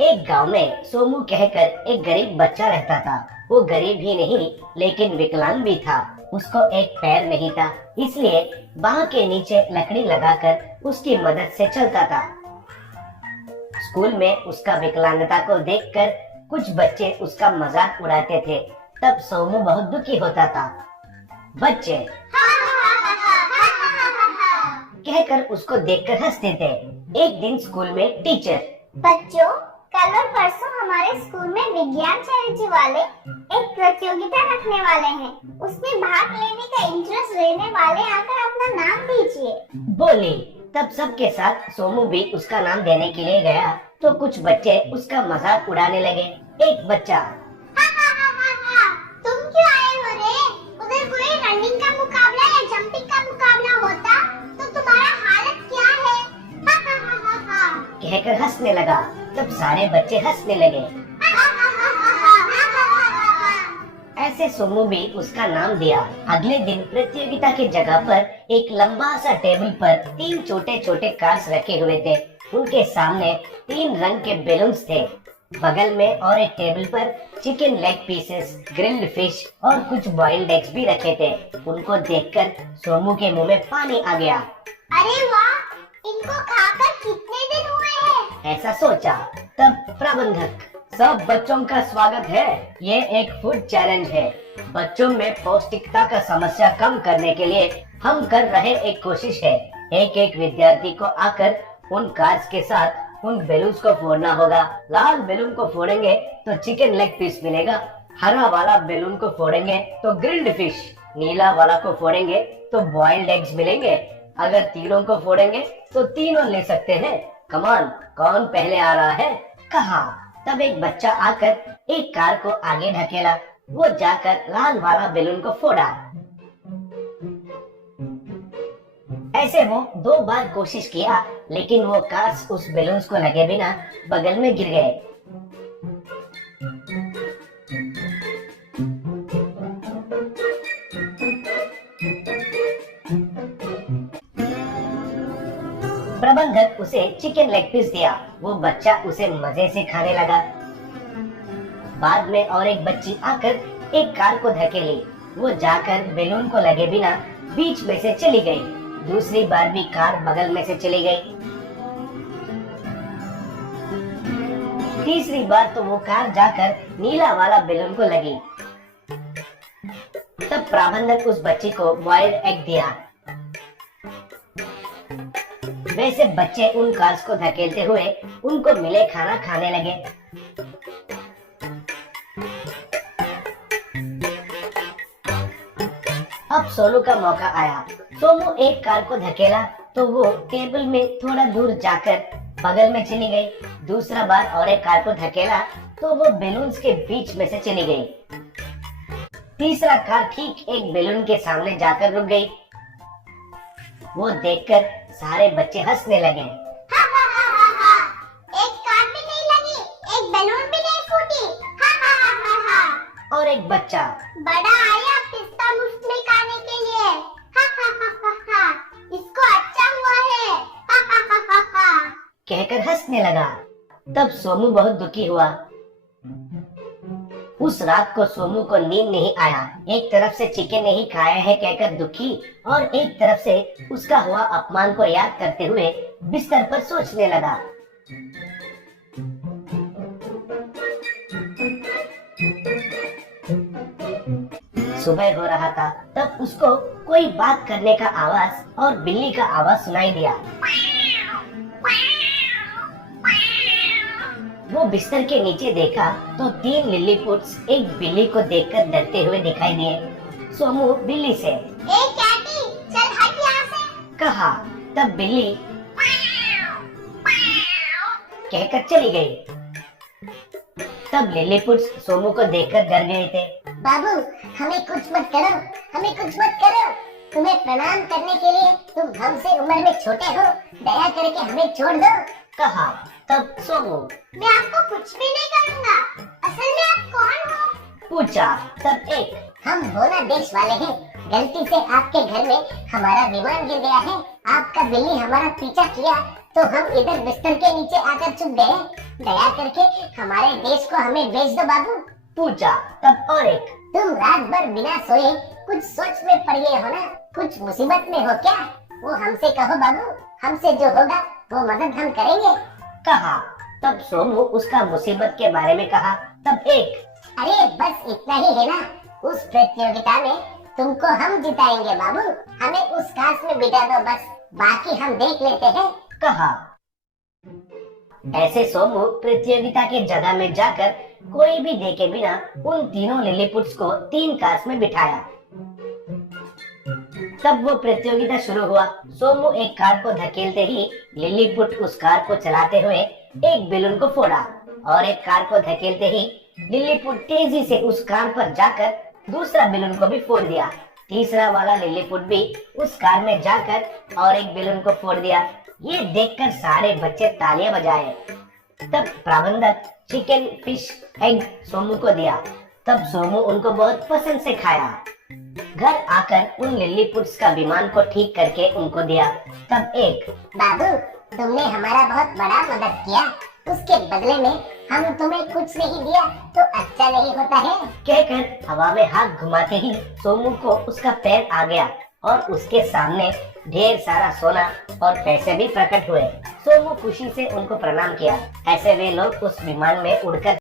एक गांव में सोमू कहकर एक गरीब बच्चा रहता था। वो गरीब ही नहीं लेकिन विकलांग भी था। उसको एक पैर नहीं था, इसलिए बांह के नीचे लकड़ी लगाकर उसकी मदद से चलता था। स्कूल में उसका विकलांगता को देखकर कुछ बच्चे उसका मजाक उड़ाते थे। तब सोमू बहुत दुखी होता था। बच्चे कहकर उसको देखकर हंसते थे। एक दिन स्कूल में टीचर, बच्चों, कल और परसों हमारे स्कूल में विज्ञान चैरिटी वाले एक प्रतियोगिता रखने वाले हैं। उसमें भाग लेने का इंटरेस्ट लेने वाले आकर अपना नाम दीजिए, बोली। तब सबके साथ सोमू भी उसका नाम देने के लिए गया तो कुछ बच्चे उसका मजाक उड़ाने लगे। एक बच्चा, तुम क्यों आए हो रे? उधर कोई रनिंग का मुकाबला या जंपिंग का मुकाबला होता तो तुम्हारा हालत क्या है? कहकर हंसने लगा। तब सारे बच्चे हंसने लगे। ऐसे सोमू भी उसका नाम दिया। अगले दिन प्रतियोगिता की जगह पर एक लंबा सा टेबल पर 3 छोटे छोटे कार्स रखे हुए थे। उनके सामने 3 रंग के बैलून्स थे। बगल में और एक टेबल पर chicken leg pieces, grilled fish और कुछ बॉइल्ड एग्स भी रखे थे। उनको देखकर सोमू के मुंह में पानी आ गया। अरे वाह, इनको खाकर कितने दिन हुए हैं? ऐसा सोचा। तब प्रबंधक, सब बच्चों का स्वागत है। ये एक फूड चैलेंज है। बच्चों में पौष्टिकता का समस्या कम करने के लिए हम कर रहे एक कोशिश है। एक एक विद्यार्थी को आकर उन कार्ड्स के साथ उन बैलून्स को फोड़ना होगा। लाल बैलून को फोड़ेंगे तो चिकन लेग पीस मिलेगा, हरा वाला बैलून को फोड़ेंगे तो ग्रिल्ड फिश, नीला वाला को फोड़ेंगे तो बॉइल्ड एग्स मिलेंगे। अगर तीनों को फोड़ेंगे तो तीनों ले सकते हैं। कमान, कौन पहले आ रहा है? कहा। तब एक बच्चा आकर एक कार को आगे ढकेला। वो जाकर लाल वाला बैलून को फोड़ा। ऐसे वो 2 बार कोशिश किया लेकिन वो कार्स उस बैलून्स को लगे बिना बगल में गिर गए। प्रबंधक उसे चिकन लेग पीस दिया। वो बच्चा उसे मजे से खाने लगा। बाद में और एक बच्ची आकर एक कार को धकेली। वो जाकर बैलून को लगे बिना बीच में से चली गई। दूसरी बार भी कार बगल में से चली गई। तीसरी बार तो वो कार जाकर नीला वाला बैलून को लगी। तब प्रबंधक उस बच्ची को बॉइल्ड एग दिया। वैसे बच्चे उन कार्स को धकेलते हुए उनको मिले खाना खाने लगे। अब सोनू का मौका आया। सोमू एक कार को धकेला तो वो टेबल में थोड़ा दूर जाकर बगल में चली गई। दूसरा बार और एक कार को धकेला तो वो बैलून्स के बीच में से चली गई। तीसरा कार ठीक एक बैलून के सामने जाकर रुक गई। वो देखकर सारे बच्चे हंसने लगे। एक कार भी नहीं लगी, एक बैलून भी नहीं फूटी। और एक बच्चा, बड़ा आया पिस्ता मुफ्त में खाने के लिए। इसको अच्छा हुआ है। कहकर हंसने लगा। तब सोमू बहुत दुखी हुआ। उस रात को सोमू को नींद नहीं आया। एक तरफ से चिकन नहीं खाया है कहकर दुखी और एक तरफ से उसका हुआ अपमान को याद करते हुए बिस्तर पर सोचने लगा। सुबह हो रहा था। तब उसको कोई बात करने का आवाज और बिल्ली का आवाज सुनाई दिया। वो बिस्तर के नीचे देखा तो 3 लिलीपुट्स एक बिल्ली को देखकर डरते हुए दिखाई दिए। सोमू बिल्ली से, ए कैटी, चल हट यहाँ से, कहा। तब बिल्ली कहकर चली गई। तब लिलीपुट्स सोमू को देखकर डर गए थे। बाबू, हमें कुछ मत करो, हमें कुछ मत करो। तुम्हें प्रणाम करने के लिए तुम हमसे उम्र में छोटे हो, दया करके हमें छोड़ दो, कहा। तब सोमू, मैं आपको कुछ भी नहीं करूँगा। असल में आप कौन हो? पूछा। तब एक, हम भोला देश वाले हैं। गलती से आपके घर में हमारा विमान गिर गया है। आपका बिल्ली हमारा पीछा किया तो हम इधर बिस्तर के नीचे आकर छुप गए। दया करके हमारे देश को हमें बेच दो बाबू। पूछा तब और एक। तुम रात भर बिना सोए कुछ सोच में पड़ गए हो ना, कुछ मुसीबत में हो क्या? वो हमसे कहो बाबू, हमसे जो होगा वो मदद हम करेंगे। कहा। तब सोमू उसका मुसीबत के बारे में कहा। तब एक। अरे बस इतना ही है ना, उस प्रतियोगिता में तुमको हम जिताएंगे बाबू, हमें उस कांच में बिठा दो बस, बाकी हम देख लेते हैं। कहा। ऐसे सोमू प्रतियोगिता के जगह में जाकर कोई भी देखे बिना उन तीनों लिलीपुट्स को 3 कार्स में बिठाया। तब वो प्रतियोगिता शुरू हुआ। सोमू एक कार को धकेलते ही लिलीपुट उस कार को चलाते हुए एक बेलून को फोड़ा और एक कार को धकेलते ही लिलीपुट तेजी से उस कार पर जाकर दूसरा बेलून को भी फोड़ दिया। तीसरा वाला लिलीपुट भी उस कार में जाकर और एक बेलून को फोड़ दिया। ये देखकर सारे बच्चे तालियां बजाए। तब प्रबंधक चिकन, फिश, एग सोमू को दिया। तब सोमू उनको बहुत पसंद से खाया। घर आकर उन लिलीपुट्स का विमान को ठीक करके उनको दिया। तब एक। बाबू, तुमने हमारा बहुत बड़ा मदद किया, उसके बदले में हम तुम्हें कुछ नहीं दिया तो अच्छा नहीं होता है? कहकर हवा में हाथ घुमाते ही सोमू को उसका पैर आ गया और उसके सामने ढेर सारा सोना और पैसे भी प्रकट हुए। सोमू खुशी से उनको प्रणाम किया। ऐसे वे लोग उस विमान में उड़कर